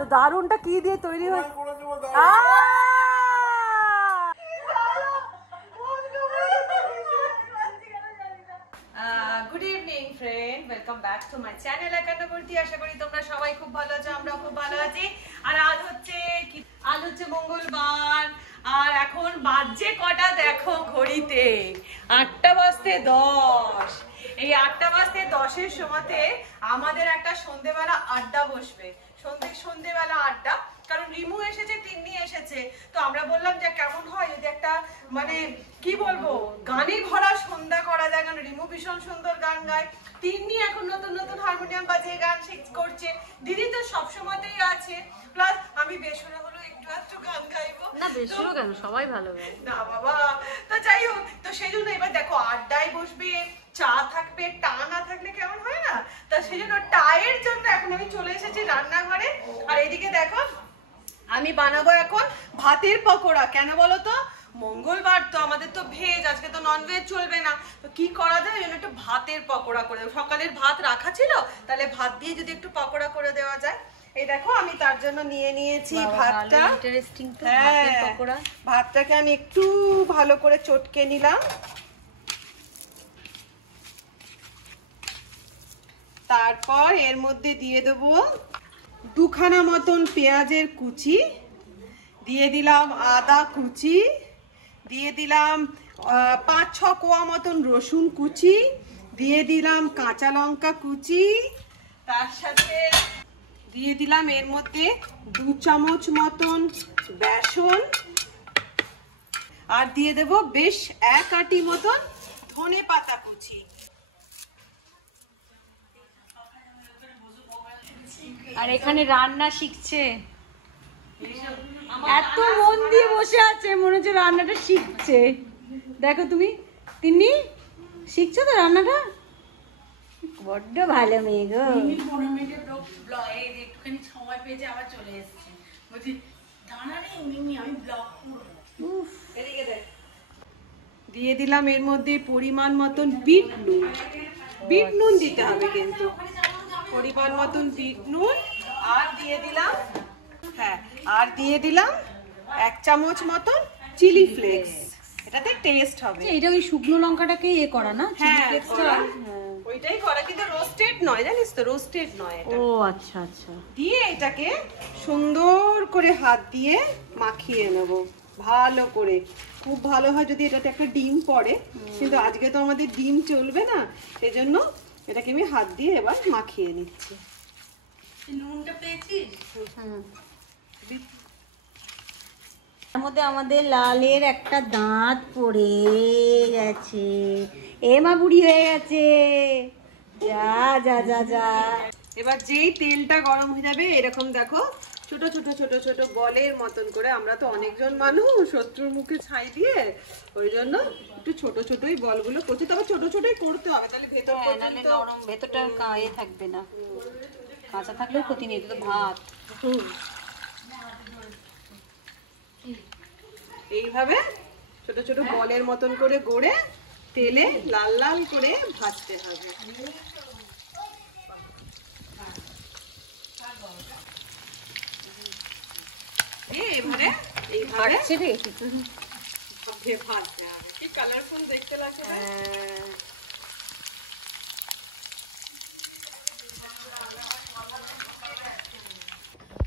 তো দারুনটা কি দিয়ে তৈরি হয়? Good evening friend, welcome back to my channel একান্নবর্তী। আশা করি তোমরা সবাই খুব ভালো আছো, আমরা খুব ভালো আছি। আর আজ হচ্ছে মঙ্গলবার, আর এখন বাজে কটা দেখো ঘড়িতে, 8:10। এই 8:10 সময়তে আমাদের একটা সন্ধ্যেবেলা আড্ডা বসবে। সন্ধ্যেবেলা আড্ডা, কারণ রিমু এসেছে, তিন্নি এসেছে। তো আমরা বললাম যে কেমন হয় যদি একটা মানে কি বলবো গানে ভরা সন্ধ্যা করা যায়, কারণ রিমু ভীষণ সুন্দর গান গায়, তিন্নি এখন নতুন নতুন হারমোনিয়াম বাজিয়ে গান করছে, দিদি তো সবসময়তেই আছে, প্লাস আমি বেসুরো হলো একটু গান গাইবো না। বেসুরো কেন, সবাই ভালো গায় না বাবা। তো যাই হোক, তো সেই জন্য এবার দেখো আড্ডায় বসবে, চা থাকবে, টা না থাকলে কেমন হয় না। তা সেই জন্য টায়ের জন্য এখন আমি চলে এসেছি রান্নাঘরে। আর এদিকে দেখো আমি বানাবো এখন ভাতের পকোড়া। কেন বলো তো, মঙ্গলবার তো আমাদের তো ভেজ, আজকে তো ননভেজ চলবে না। তো কি করা যায়, ওই জন্য একটু ভাতের পকোড়া করে, সকালের ভাত রাখা ছিল, তাহলে ভাত দিয়ে যদি একটু পকোড়া করে দেওয়া যায়। এই দেখো আমি তার জন্য নিয়ে নিয়েছি ভাতটা। ইন্টারেস্টিং তো ভাতের পকোড়া। ভাতটাকে আমি একটু ভালো করে চটকে নিলাম, তারপর এর মধ্যে দিয়ে দেবো 2খানা মতন পেঁয়াজের কুচি, দিয়ে দিলাম আদা কুচি, দিয়ে দিলাম 5-6 কোয়া মতন রসুন কুচি, দিয়ে দিলাম কাঁচা লঙ্কা কুচি, তার সাথে দিয়ে দিলাম এর মধ্যে 2 চামচ মতন বেসন, আর দিয়ে দেব বেশ 1 আঁটি মতন ধনে পাতা কুচি। আর এখানে রান্না শিখছে, এত মন দিয়ে বসে আছে, মনে হচ্ছে রান্নাটা শিখছে। দেখো তুমি তিন্নি শিখছো তো রান্নাটা, বড্ড ভালো মেয়ে গো। 15 মিনিটের একটুখানি সময় পেয়েছে, আবার চলে এসেছে, বলছি দাঁড়া রে আমি ব্লগ করবো। এদিকে দেখ, দিয়ে দিলাম এর মধ্যে পরিমাণ মতন বিট নুন। বিট নুন দিতে হবে কিন্তু, পরিমাণ মতন বিট নুন। আর দিয়ে দিলাম আর দিয়ে দিলাম 1 চামচ মতন চিলি ফ্লেক্স, এটাতে টেস্ট হবে। এটা ওই শুকনো লঙ্কাটাকে করা না, চিলি ফ্লেক্সটা ওইটাই করা, কিন্তু রোস্টেড নয়, জানিস তো, রোস্টেড নয় এটা। ও আচ্ছা আচ্ছা। দিয়ে এটাকে সুন্দর করে হাত দিয়ে মাখিয়ে নেব ভালো করে। খুব ভালো হয় যদি এটাতে একটা ডিম পড়ে, কিন্তু আজকে তো আমাদের ডিম চলবে না, সেজন্য এটাকে আমি হাত দিয়ে এবার মাখিয়ে নিচ্ছি। নুনটা পেয়েছিস? তার মধ্যে আমাদের লালের একটা দাঁত পড়ে গেছে, মা বুড়ি হয়ে গেছে, যা যা যা যা। এবার যেই তেলটা গরম হয়ে যাবে, এরকম দেখো ছোট ছোট ছোট ছোট বলের মতন করে, আমরা তো অনেকজন মানুষ, শত্রুর মুখে ছাই দিয়ে, ওই জন্য একটু ছোট ছোটই বলগুলো করছি। তবে ছোট ছোটই করতে হবে, তাহলে ভেতর নাহলে নরম, ভেতরটা থাকবে না, কাঁচা থাকলেও ক্ষতি নেই, তো ভাত। এইভাবে ছোট ছোট বলের মতন করে গড়ে তেলে লাল লাল করে ভাজতে হবে। এইভাবে ভাজতে হবে। কি কালারফুল দেখতে লাগছে।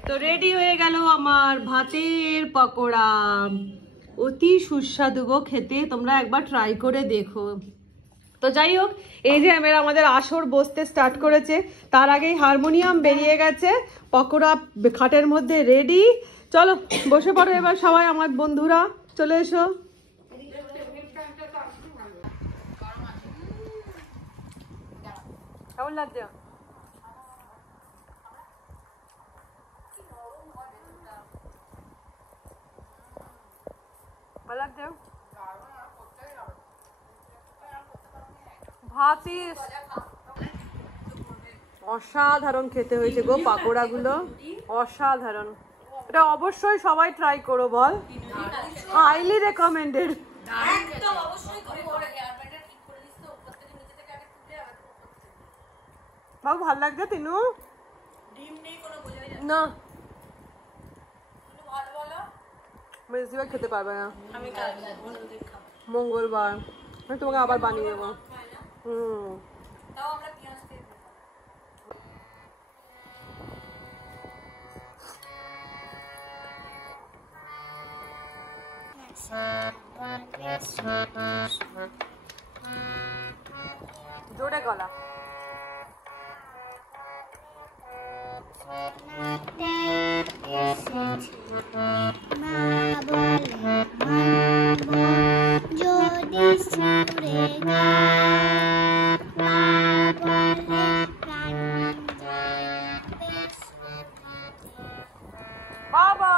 তো রেডি হয়ে গেল আমার ভাতের পকোড়া, অতি সুস্বাদু গো খেতে, তোমরা একবার ট্রাই করে দেখো। তো যাই হোক, এই যে আমাদের আসর বসতে স্টার্ট করেছে, তার আগেই হারমোনিয়াম বেরিয়ে গেছে, পকোড়া খাটের মধ্যে রেডি। চলো বসে পড়ো এবার সবাই, আমার বন্ধুরা চলে এসো। কেমন লাগছে? অসাধারণ খেতে হয়েছে গো পাকোড়া গুলো, অসাধারণ। এটা অবশ্যই সবাই ট্রাই করো, বল, হাইলি রেকমেন্ডেড। বাবু ভাল লাগছে তিনু? না বৃহস্পতিবার খেতে পারবে না, আমি কালকে অন্যদিন খাবো। মঙ্গলবার আমি তোমাকে আবার বানিয়ে দেবো। তাও আমরা পেঁয়াজ দিয়ে দেবো। জোরে গলা। বাবা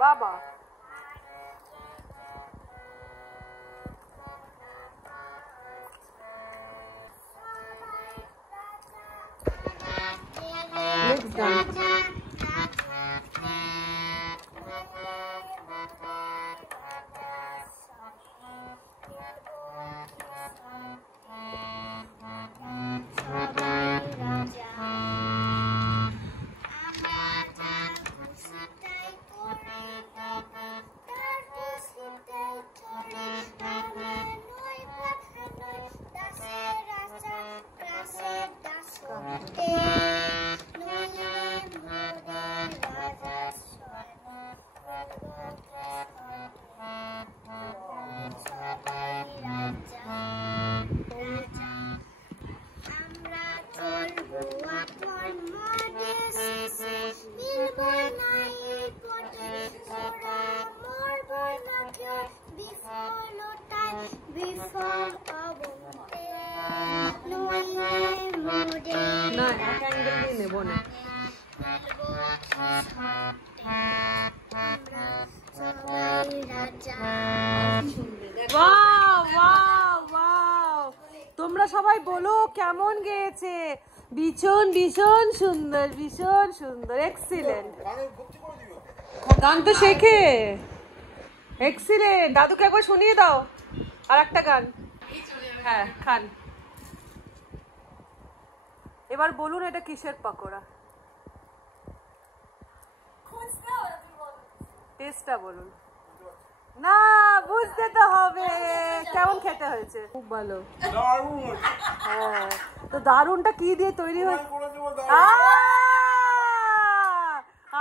বাবা next dance. না এক অ্যাঙ্গেল দিয়ে নেবো না। তোমরা সবাই বলো কেমন গেয়েছে? ভীষণ ভীষণ সুন্দর, ভীষণ সুন্দর, এক্সিলেন্ট। গান তো শেখে, এক্সিলেন্ট। দাদুকে একবার শুনিয়ে দাও আর একটা গান। হ্যাঁ খান। এবার বলুন এটা কিসের পকোড়া? টেস্টটা বলুন। না বুঝতে তো হবে। কেমন খেতে হয়েছে? খুব ভালো। হ্যাঁ তো দারুনটা কি দিয়ে তৈরি হয়েছে?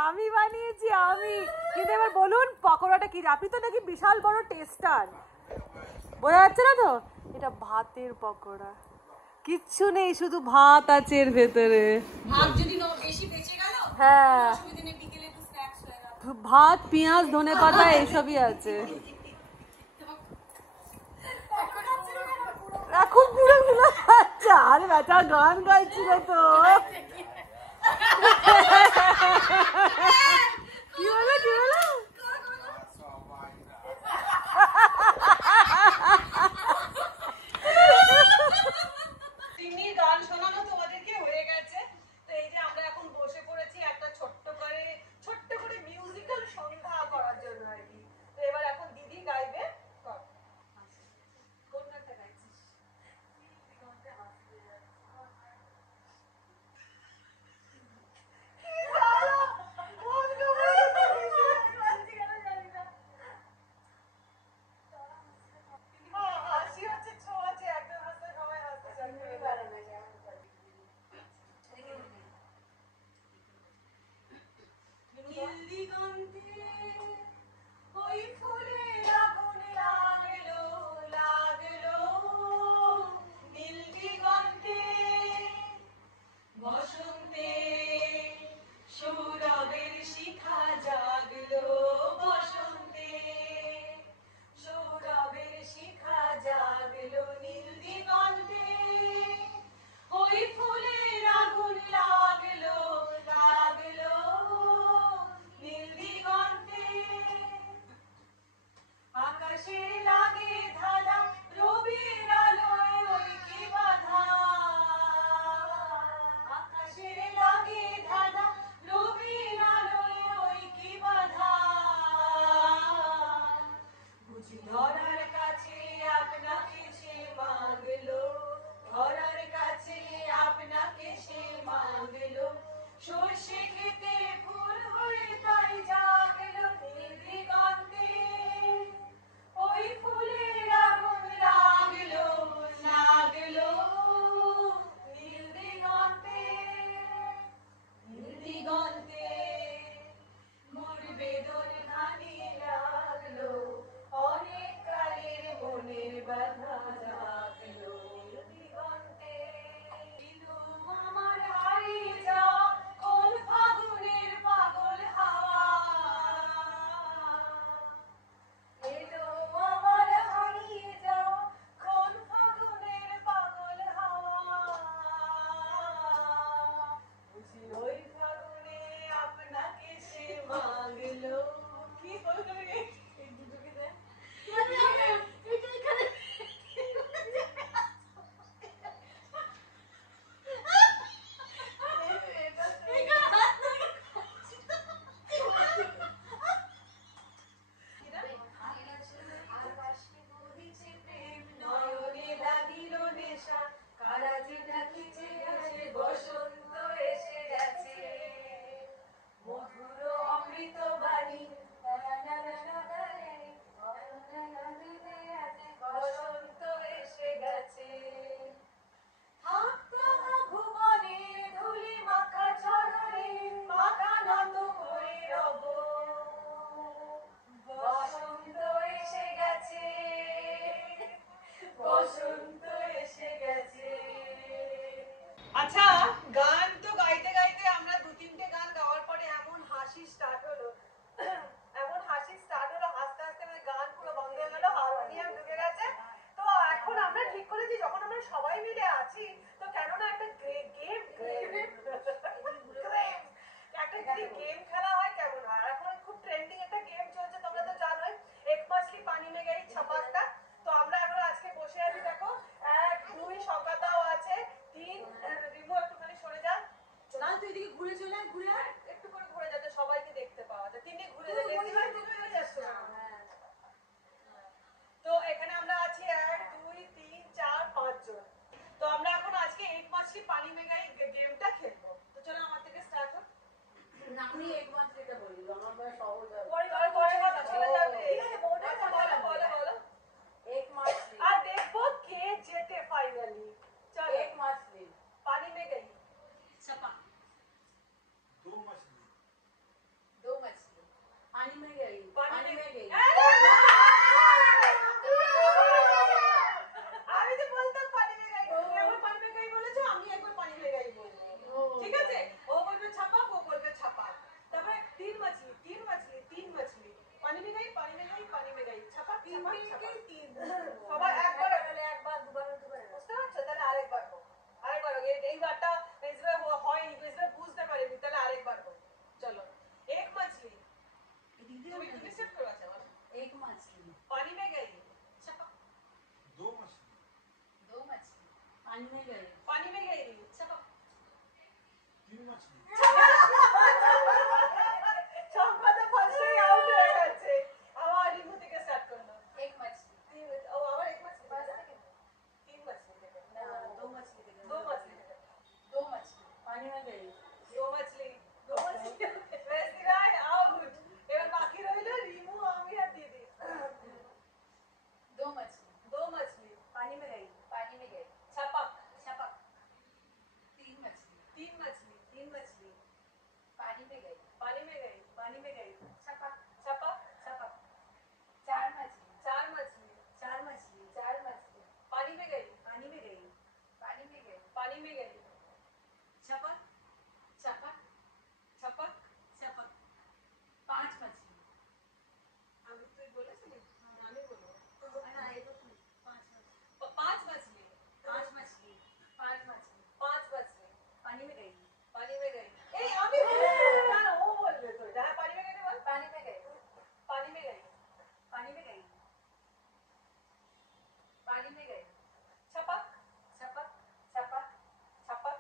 আমি বানিয়েছি আমি। কিন্তু এবার বলুন পকোড়াটা কি? আপনি তো নাকি বিশাল বড় টেস্টার, বোঝা যাচ্ছে না তো? এটা ভাতের পকোড়া, কিচ্ছু নেই, শুধু ভাত আছে এর ভেতরে। ভাত যদি বেশি বেঁচে গেল, হ্যাঁ দিনে বিকেলে একটু স্ন্যাক্স হয়ে গেল। ভাত, পেঁয়াজ, ধনেপাতা এইসবই আছে। এখন পুরো গুলো আচ্ছা, আরে বেটা গান গাইছিল তো। কি বলো কি বলো? গান শোনানো তোমাদেরকে হয়ে গেছে। তো এই যে আমরা এখন বসে পড়েছি একটা ছোট্ট করে মিউজিক্যাল সন্ধ্যা করার জন্য আর কি। তো এবার এখন দিদি গাইবে। কোন গানটা গাইছিস? তারা যে ডাকিছে আসে, বসন্ত এসে গেছে, মধুর অমৃত বাণী, বসন্ত এসে গেছে। থাকতো না ভুবনে ধুলি মাখা চরণে, মাথা নত করে রব, বসন্ত এসে গেছে, বসন্ত এসে গেছে। আচ্ছা, গান তো গাইতে গাইতে আমরা 2-3টে গান গাওয়ার পরে এমন হাসি স্টার্ট হলো, হাসতে হাসতে মানে গান পুরো বন্ধ হয়ে গেল, হারমোনিয়াম ঢুকে গেছে। তো এখন আমরা ঠিক করেছি যখন আমরা সবাই মিলে আছি, তো কেন না একটা গেম খেলা হয়, কেমন হয়? এখন খুব ট্রেন্ডিং একটা গেম চলছে, তোমরা তো জানোই, এক মাছলি পানি মে গই ছপাকটা। তো আমরা এখন আজকে বসে আছি, দেখো 1 2 সকাতাও আছে, 3 রিমু একটুখানি সরে যান, না তুই এদিকে ঘুরে চলে আয়, ঘুরে আয়। একটু করে ঘুরে যাতে সবাইকে দেখতে পাওয়া যায়। 3 ঘুরে যাবে, তো এখানে আমরা আছি 1 2 3 4 5 জন। তো আমরা এখন আজকে এক মাছলি পানি মে গই গেমটা খেলবো। তো চলো আমার থেকে স্টার্ট হোক। আমি একমাত্র এটা বলি, আমার বয়স সহজ হবে। পরে কথা চলে যাবে। ঠিক আছে, বলতে আচ্ছা, বলো, বলো। এক মাছলি, আর দেখবো কে জেতে ফাইনালি। চলো এক মাছলি, पानी में गई, छपा, दो मछली, दो मछली, पानी में गई, पानी में गई। আমি তো বলতাম পানি में गई, তুমি একবার পানি में गई বলেছো, আমি একবার পানি में गई বলবো। ঠিক আছে, ও বলবে ছাপা, ও বলবে ছাপা। তারপরে तीन मछली, पानी में गई, पानी में गई, छपा, তিনটে छपा। লিখেই তিন। সবাই একবার একবার দুবার দুবার। বুঝতে পারছো? তাহলে আরেকবার হোক, এইবারটা বেসবে হয়নি, বেসবে বুঝতে পারিনি, তাহলে আরেকবার হোক। চলো एक मछली, তুমি সেট করো। আচ্ছা বলো। एक मछली, पानी में गई, छपा, दो मछली, दो मछली, पानी में गई, पानी में गई, छपा, तीन मछली, সংখ্যাটা ফার্স্টেই আউট হয়ে গেছে। আবার রিমু থেকে স্টার্ট করলাম। एक मछली, ও আবার এক মাছলি, তিন মাছলি থেকে। ना दो मछली के दो मछली থেকে। दो मछली, पानी में गई, दो मछली, বেশ দিরাই আউট। এবার বাকি রইলো রিমু, আমি আর দিদি। दो मछली, दो मछली, पानी में गई, पानी में गई, छपक, छपक, तीन मछली, तीन मछली, पानी में गई, पानी में गई, छपक, छपक, छपक, चार मछली, चार मछली, चार मछली, चार मछली, पानी में गई, पानी में गई, पानी में गई, पानी में गई, छपा, छपा, छपक। छपक, पांच मछली, আমি তুই বলেছিলি? আমি বলবো। ना ये तो पांच मछली, पांच मछली, पांच मछली, पांच मछली, पांच मछली, पानी में गई, पानी में गई। এই আমি না না, ও বলবে তো। হ্যাঁ, পানি में गई বল। पानी में गई, पानी में गई, पानी में गई, पानी में गई, छपक, छपक, छपक, छपक,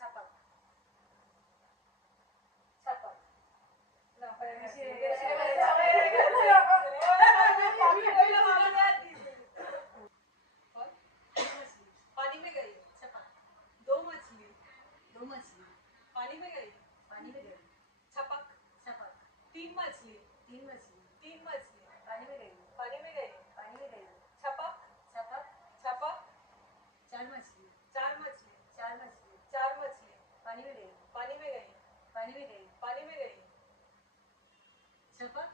छपक, छपक, না হয়ে গেছে। पानी আমি বললাম আমাদের দিদি। বল। मछली, पानी में गई, छपक, दो मछली, दो मछली, पानी में गई, पानी में गई, छपक, छपक, तीन मछली, तीन मछली, पानी में गई, पानी में गई, छपक, छपक, छपक, चार मछली, चार मछली, चार मछली, चार मछली, पानी में गई, पानी में गई, पानी में गई, पानी में गई, छपक,